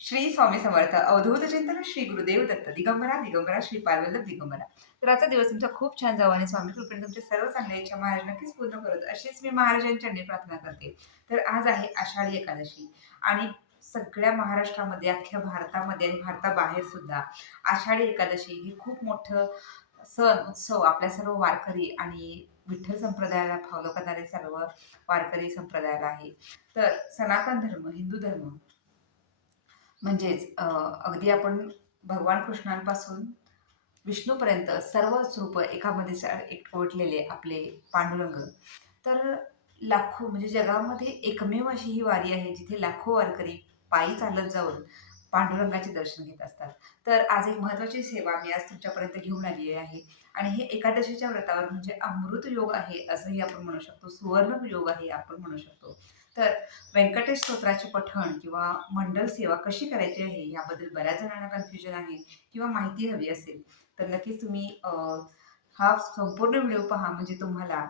श्री स्वामी समर्थ अवधूत चिंतन श्री गुरुदेव दत्त दिगंबरा दिगंबरा श्री पार्वल्लभ दिगंबरा. तर आजचा दिवस तुमचा खूप छान जावा आणि स्वामी कृपेने तुमचे सर्व चांगल्या इच्छा महाराज नक्कीच पूर्ण करत. अशीच मी महाराजांच्या प्रार्थना करते. तर आज आहे आषाढी एकादशी आणि सगळ्या महाराष्ट्रामध्ये अख्ख्या भारतामध्ये आणि भारताबाहेर सुद्धा आषाढी एकादशी ही खूप मोठं सण उत्सव आपल्या सर्व वारकरी आणि विठ्ठल संप्रदायाला फॉलो करणारे सर्व वारकरी संप्रदायाला आहे. तर सनातन धर्म हिंदू धर्म म्हणजेच अगदी आपण भगवान कृष्णांपासून विष्णूपर्यंत सर्वच रूप एकामध्ये एकवटलेले आपले पांडुरंग तर लाखो म्हणजे जगामध्ये एकमेव अशी ही वारी आहे जिथे लाखो वारकरी पायी चालत जाऊन पांडुरंगाचे दर्शन घेत असतात. तर आज एक महत्त्वाची सेवा मी आज तुमच्यापर्यंत घेऊन आली आहे. आणि हे एकादशीच्या व्रतावर म्हणजे अमृत योग आहे असंही आपण म्हणू शकतो. सुवर्ण योग आहे आपण म्हणू शकतो. तर व्यंकटेश स्तोत्राचे पठण किंवा मंडल सेवा कशी करायची आहे याबद्दल बऱ्याच जणांना कन्फ्युजन आहे किंवा माहिती हवी असेल तर नक्कीच तुम्ही हा संपूर्ण व्हिडिओ पहा. म्हणजे तुम्हाला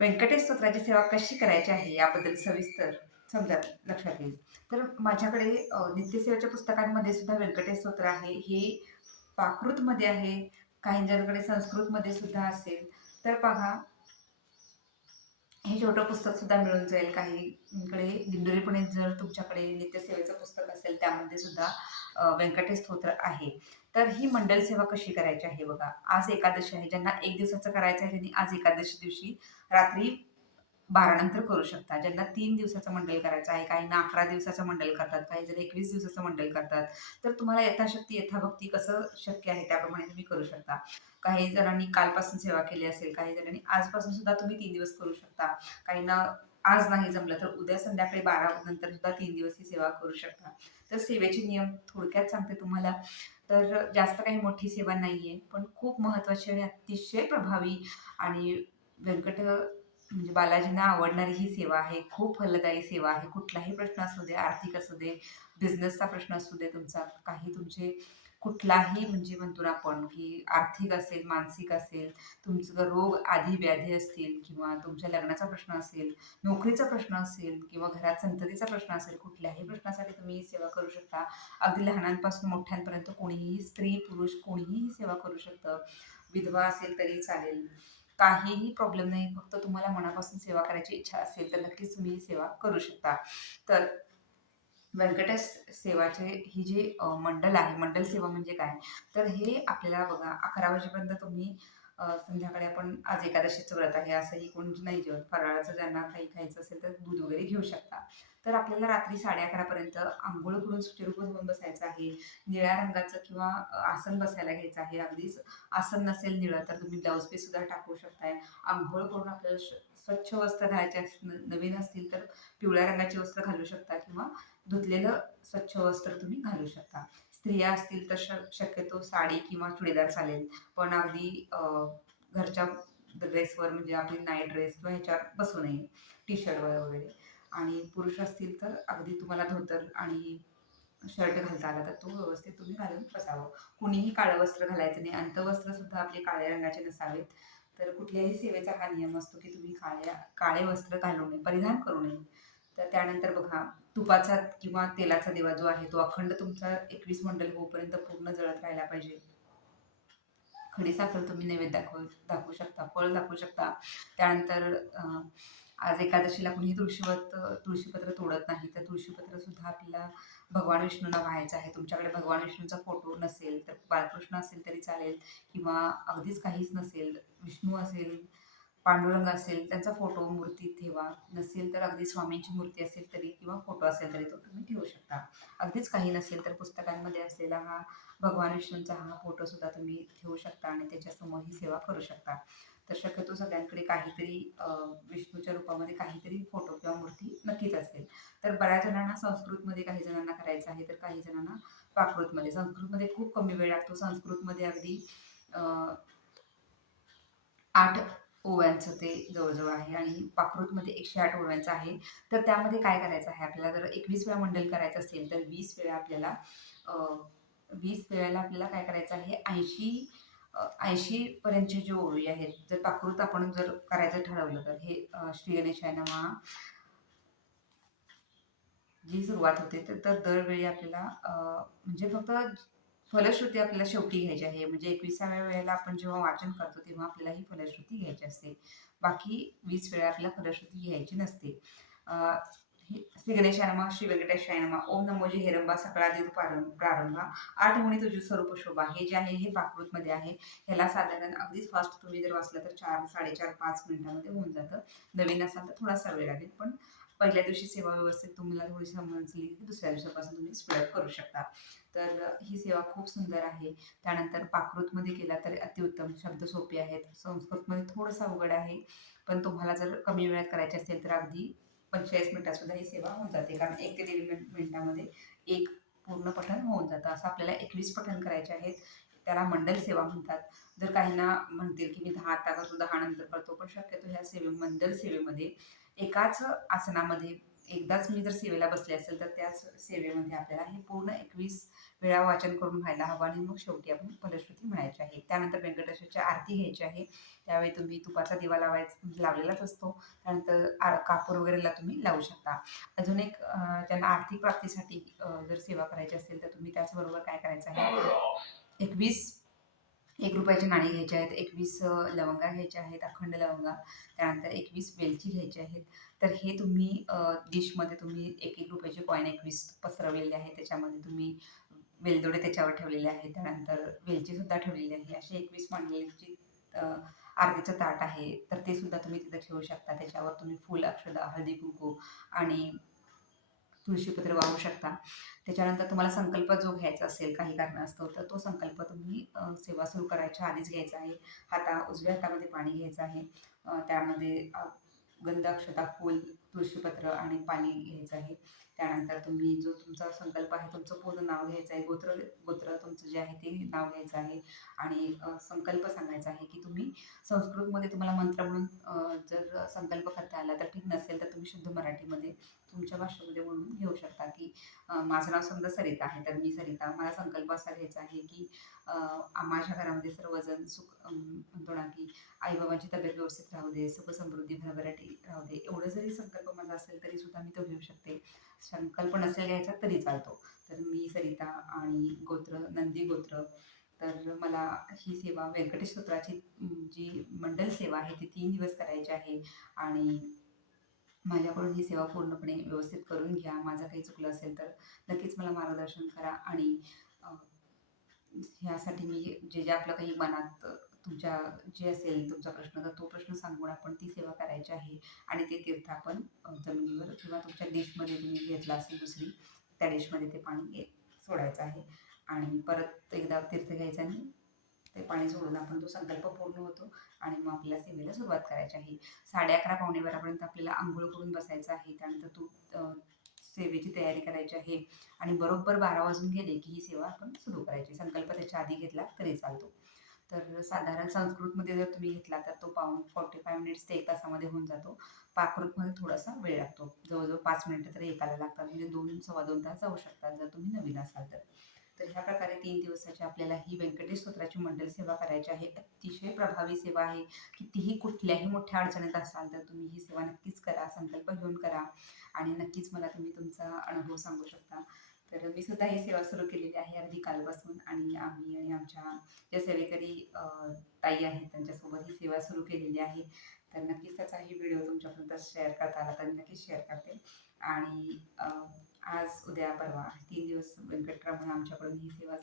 व्यंकटेश स्तोत्राची सेवा कशी करायची आहे याबद्दल सविस्तर समजा लक्षात येईल. तर माझ्याकडे नित्यसेवाच्या पुस्तकांमध्ये सुद्धा व्यंकटेश स्तोत्र आहे. हे पाकृतमध्ये आहे. काही जणांकडे संस्कृतमध्ये सुद्धा असेल. तर पहा हे छोटं पुस्तक सुद्धा मिळून जाईल. काहीकडे दिंडोरीपणे जर तुमच्याकडे नित्यसेवेचं पुस्तक असेल त्यामध्ये सुद्धा व्यंकटेश स्तोत्र आहे. तर ही मंडल सेवा कशी करायची आहे बघा. आज एकादशी आहे. ज्यांना एक दिवसाचं करायचं आहे त्यांनी आज एकादशी दिवशी रात्री बारानंतर करू शकता. ज्यांना तीन दिवसाचं मंडळ करायचं आहे काहींना अकरा दिवसाचं मंडळ करतात काही जण एकवीस दिवसाचं मंडळ करतात. तर तुम्हाला यथाशक्ती यथाभक्ती कसं शक्य आहे त्याप्रमाणे तुम्ही करू शकता. काही जणांनी कालपासून सेवा केली असेल काही जणांनी आजपासून सुद्धा तुम्ही तीन दिवस करू शकता. काहींना आज नाही जमलं तर उद्या संध्याकाळी बारा नंतर सुद्धा तीन दिवस ही सेवा करू शकता. तर सेवेचे नियम थोडक्यात सांगते तुम्हाला. तर जास्त काही मोठी सेवा नाही आहे पण खूप महत्त्वाची आणि अतिशय प्रभावी आणि व्यंकट म्हणजे बालाजींना आवडणारी ही सेवा आहे खूप फलदायी सेवा आहे. कुठलाही प्रश्न असू दे आर्थिक असू दे बिझनेसचा प्रश्न असू दे तुमचा काही तुमचे कुठलाही म्हणजे म्हणतो ना आपण की आर्थिक असेल मानसिक असेल तुमचं जर रोग आधी व्याधी असतील किंवा तुमच्या लग्नाचा प्रश्न असेल नोकरीचा प्रश्न असेल किंवा घरात संततीचा प्रश्न असेल कुठल्याही प्रश्नासाठी तुम्ही ही सेवा करू शकता. अगदी लहानांपासून मोठ्यांपर्यंत कोणीही स्त्री पुरुष कोणीही ही सेवा करू शकतं. विधवा असेल तरी चालेल. काहीही प्रॉब्लेम नाही फक्त तुम्हाला मनापासून सेवा करायची इच्छा असेल तर नक्कीच तुम्ही ही सेवा करू शकता. तर व्यंकटेश सेवाचे ही जी मंडल आहे मंडल सेवा म्हणजे काय? तर हे आपल्याला बघा अकरा वाजेपर्यंत तुम्ही संध्याकाळी आपण आज एकादशीचं व्रत आहे असंही कोण नाही जेवत. फराळाचं ज्यांना काही खायचं असेल तर दूध वगैरे घेऊ शकता. तर आपल्याला रात्री साडे अकरापर्यंत आंघोळ करून सुचिरूप होऊन बसायचं आहे. निळ्या रंगाचं किंवा आसन बसायला घ्यायचं आहे. अगदीच आसन नसेल निळं तर तुम्ही ब्लाऊज पीस सुद्धा टाकू शकताय. आंघोळ करून आपल्याला श- स्वच्छ वस्त्र घालायचे नवीन असतील तर पिवळ्या रंगाचे वस्त्र घालू शकता किंवा धुतलेलं स्वच्छ वस्त्र तुम्ही घालू शकता. स्त्रिया असतील तर श शक्यतो साडी किंवा चुडीदार चालेल. पण अगदी घरच्या ड्रेसवर म्हणजे आपली नाईट ड्रेस किंवा ह्याच्यावर बसू नये. टी शर्टवर वगैरे. आणि पुरुष असतील तर अगदी तुम्हाला धोतर आणि शर्ट घालता आला तर तो व्यवस्थित तुम्ही घालून बसावं. कुणीही काळं वस्त्र घालायचं नाही. अंतवस्त्र सुद्धा आपले काळ्या रंगाचे नसावेत. तर कुठल्याही सेवेचा हा नियम असतो की तुम्ही काळ्या काळे वस्त्र घालू नये. परिधान करू नये. तर त्यानंतर बघा तुपाचा किंवा तेलाचा दिवा जो आहे तो अखंड तुमचा एकवीस मंडल होऊपर्यंत पूर्ण जळत राहायला पाहिजे. खडीसाखर तुम्ही नैवेद्य दाखवू दाखवू शकता फळ दाखवू शकता. त्यानंतर आज एकादशीला कुणीही तुळशीवत तुळशीपत्र तोडत नाही तर तुळशीपत्र सुद्धा आपल्याला भगवान विष्णूंना व्हायचं आहे. तुमच्याकडे भगवान विष्णूंचा फोटो नसेल तर बालकृष्ण असेल तरी चालेल किंवा अगदीच काहीच नसेल विष्णू असेल पांडुरंग असेल त्यांचा फोटो मूर्ती ठेवा. नसेल तर अगदी स्वामींची मूर्ती असेल तरी किंवा फोटो असेल तरी तो तुम्ही ठेवू शकता. अगदीच काही नसेल तर पुस्तकांमध्ये असलेला हा भगवान विष्णूंचा हा फोटो सुद्धा तुम्ही ठेवू शकता आणि त्याच्यासमोर ही सेवा करू शकता. तर शक्यतो सगळ्यांकडे काहीतरी विष्णूच्या रूपामध्ये काहीतरी फोटो किंवा मूर्ती नक्कीच असेल. तर बऱ्याच जणांना संस्कृतमध्ये काही जणांना करायचं आहे तर काही जणांना प्राकृतमध्ये संस्कृतमध्ये खूप कमी वेळ लागतो. संस्कृतमध्ये अगदी आठ ओव्यांचं ते जवळजवळ आहे आणि पाकृतमध्ये एकशे आठ ओव्यांचं आहे. तर त्यामध्ये काय करायचं आहे आपल्याला? जर एकवीस वेळा मंडल करायचं असेल तर वीस वेळा आपल्याला वीस वेळेला आपल्याला काय करायचं आहे? ऐंशी ऐंशी पर्यंतचे जे ओळी आहेत जर पाकृत आपण जर करायचं ठरवलं तर हे श्री गणेशाय नमः जी सुरुवात होते तर तर दरवेळी आपल्याला म्हणजे फक्त फलश्रुती आपल्याला शेवटी घ्यायची आहे. म्हणजे एकविसाव्या वेळेला आपण जेव्हा वाचन करतो तेव्हा आपल्याला ही फलश्रुती घ्यायची असते. बाकी वीस वेळा आपल्याला फलश्रुती घ्यायची नसते. श्री गणेशाय नमः श्री व्यंकटेशाय नमः ओम नमोजी हेरंबा सकाळ प्रारंभा आठ म्हणी तुझी स्वरूप शोभा. हे जे आहे हे प्राकृतमध्ये आहे. ह्याला साधारण अगदीच फास्ट तुम्ही जर वाचलं तर चार साडेचार पाच मिनिटामध्ये होऊन जातं. नवीन असाल तर थोडासा वेळ लागेल पण पहिल्या दिवशी सेवा व्यवस्थित तुम्हाला थोडी समजली की दुसऱ्या दिवसापासून तुम्ही स्प्रेड करू शकता. तर ही सेवा खूप सुंदर आहे. त्यानंतर पाकृतमध्ये केला तर अतिउत्तम शब्द सोपे आहेत. संस्कृतमध्ये थोडंसं अवघड आहे पण तुम्हाला जर कमी वेळात करायचे असेल तर अगदी पंचेचाळीस मिनिटात सुद्धा ही सेवा होऊन जाते. कारण एक ते दीड मिनिटामध्ये एक पूर्ण पठण होऊन जातं. असं आपल्याला एकवीस पठण करायचे आहेत. त्याला मंडल सेवा म्हणतात. जर काहींना म्हणतील की मी दहा तासासुद्धा हा दहा नंतर करतो पण शक्यतो ह्या सेवे मंडल सेवेमध्ये एकाच आसनामध्ये एकदाच मी जर सेवेला बसले असेल तर त्याच सेवेमध्ये आपल्याला हे पूर्ण एकवीस वेळा वाचन करून व्हायला हवं आणि मग शेवटी आपण फलश्रुती म्हणायची आहे. त्यानंतर व्यंकटेश्वरची आरती घ्यायची आहे. त्यावेळी तुम्ही तुपाचा दिवा लावायचा लावलेलाच असतो. त्यानंतर आर कापूर वगैरेला तुम्ही लावू शकता. अजून एक त्यांना आर्थिक प्राप्तीसाठी जर सेवा करायची असेल तर तुम्ही त्याचबरोबर काय करायचं आहे? एकवीस एक रुपयाचे नाणे घ्यायचे आहेत एकवीस लवंगा घ्यायच्या आहेत अखंड लवंगा त्यानंतर एकवीस वेलची घ्यायची आहेत. तर हे तुम्ही डिशमध्ये तुम्ही एक एक रुपयाचे कॉईन एकवीस पसरवलेले आहे त्याच्यामध्ये तुम्ही वेलदोडे त्याच्यावर ठेवलेले आहेत त्यानंतर वेलचीसुद्धा ठेवलेली आहे. असे एकवीस मांडलेली आरतीचं ताट आहे तर ते सुद्धा तुम्ही तिथं ठेवू शकता. त्याच्यावर तुम्ही फुल अक्षदा हळदी कुंकू आणि तुळशीपत्र वाहू शकता. त्याच्यानंतर तुम्हाला संकल्प जो घ्यायचा असेल काही कारणास्तव तर तो संकल्प तुम्ही सेवा सुरू करायच्या आधीच घ्यायचा आहे. हाता उजव्या हातामध्ये पाणी घ्यायचं आहे. त्यामध्ये गंध अक्षता फूल तुळशीपत्र आणि पाणी घ्यायचं आहे. त्यानंतर तुम्ही जो तुमचा संकल्प आहे तुमचं पूर्ण नाव घ्यायचं आहे गोत्र गोत्र तुमचं जे आहे ते नाव घ्यायचं आहे. आणि संकल्प सांगायचा आहे की तुम्ही संस्कृतमध्ये तुम्हाला मंत्र म्हणून जर संकल्प करता आला तर ठीक नसेल तर तुम्ही शुद्ध मराठीमध्ये तुमच्या भाषेमध्ये म्हणून घेऊ शकता की माझं नाव समजा सरिता आहे तर मी सरिता. मला संकल्प असा घ्यायचा आहे की माझ्या घरामध्ये सर्वजण सुख म्हणतो ना की आईबाबांची तब्येत व्यवस्थित राहू दे सुख समृद्धी भरभराटी राहू दे. एवढं जरी संकल्प माझा असेल तरी सुद्धा मी तो घेऊ शकते. संकल्प नसेल घ्यायचा तरी चालतो. तर मी सरिता आणि गोत्र नंदी गोत्र तर मला ही सेवा व्यंकटेश स्तोत्राची जी मंडल सेवा आहे ती तीन दिवस करायची आहे आणि माझ्याकडून ही सेवा पूर्णपणे व्यवस्थित करून घ्या. माझं काही चुकलं असेल तर नक्कीच मला मार्गदर्शन करा आणि ह्यासाठी मी जे जे आपलं काही मनात तुमच्या जे असेल तुमचा प्रश्न तर तो प्रश्न सांगून आपण ती सेवा करायची आहे. आणि ते तीर्थ आपण जमिनीवर किंवा तुमच्या डिशमध्ये तुम्ही घेतला असेल दुसरी त्या डिशमध्ये ते पाणी घे सोडायचं आहे. आणि परत एकदा तीर्थ घ्यायचं आणि ते पाणी सोडून आपण तो संकल्प पूर्ण होतो आणि मग आपल्याला सेवेला सुरुवात करायची आहे. साडे अकरा पावणे बारापर्यंत आपल्याला आंघोळ करून बसायचं आहे. त्यानंतर तू सेवेची तयारी करायची आहे. आणि बरोबर बारा वाजून गेले की ही सेवा आपण सुरू करायची. संकल्प त्याच्या आधी घेतला तरी चालतो. तर साधारण संस्कृतमध्ये जर तुम्ही घेतला तर तो पाऊन फॉर्टी फाय मिनिट्स ते एक तासामध्ये होऊन जातो. पाकृतमध्ये थोडासा वेळ लागतो. जवळजवळ पाच मिनिटं तरी एकाला लागतात. म्हणजे दोन सव्वा दोन तास जाऊ शकतात जर तुम्ही नवीन असाल तर. तर ह्या प्रकारे तीन दिवसाची आपल्याला ही व्यंकटेश स्तोत्राची मंडल सेवा करायची आहे. अतिशय प्रभावी सेवा आहे कितीही कुठल्याही मोठ्या अडचणीत असाल तर तुम्ही ही सेवा नक्कीच करा. संकल्प घेऊन करा. आणि नक्कीच मला तुम्ही तुमचा अनुभव सांगू शकता. तर मी सुद्धा ही सेवा सुरू केलेली आहे अगदी कालपासून आणि आम्ही आणि आमच्या ज्या सेवेकरी ताई आहेत त्यांच्यासोबत ही सेवा सुरू केलेली आहे. तर नक्कीच त्याचाही व्हिडिओ तुमच्यापर्यंत शेअर करता आला तर नक्कीच शेअर करते. आणि आज उद्या परवा तीन दिवस व्यंकटरमण आमच्याकडून ही सेवा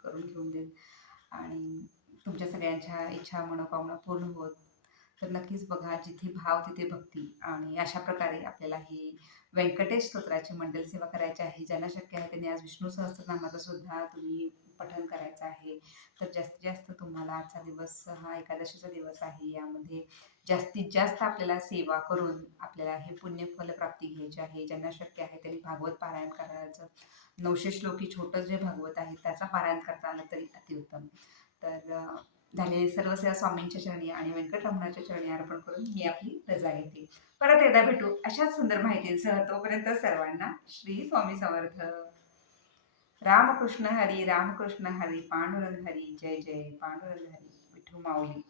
करून घेऊन देत. आणि तुमच्या सगळ्यांच्या इच्छा मनोकामना पूर्ण होत तर नक्कीच बघा जिथे भाव तिथे भक्ती. आणि अशा प्रकारे आपल्याला ही व्यंकटेश स्तोत्राची मंडल सेवा करायची आहे. ज्यांना शक्य आहे त्यांनी आज विष्णू सहस्त्रनामाचं सुद्धा तुम्ही पठन करायचं आहे. तर जास्तीत जास्त तुम्हाला आजचा दिवस हा एकादशीचा दिवस आहे. यामध्ये जास्तीत जास्त आपल्याला सेवा करून आपल्याला हे पुण्यफल प्राप्ती घ्यायची आहे. ज्यांना शक्य आहे त्यांनी भागवत पारायण करायचं. नऊशे श्लोकी छोटं जे भागवत आहे त्याचा पारायण करता आलं तरी अतिउत्तम. तर झालेली सर्व सेवा स्वामींच्या चरणी आणि व्यंकटरमणाच्या चरणी अर्पण करून मी आपली रजा घेते. परत एकदा भेटू अशाच सुंदर माहितीसह. तोपर्यंत सर्वांना श्री स्वामी समर्थ. रामकृष्ण हरी रामकृष्ण हरी पांडुरंग हरी जय जय पांडुरंग हरी. विठू माऊली.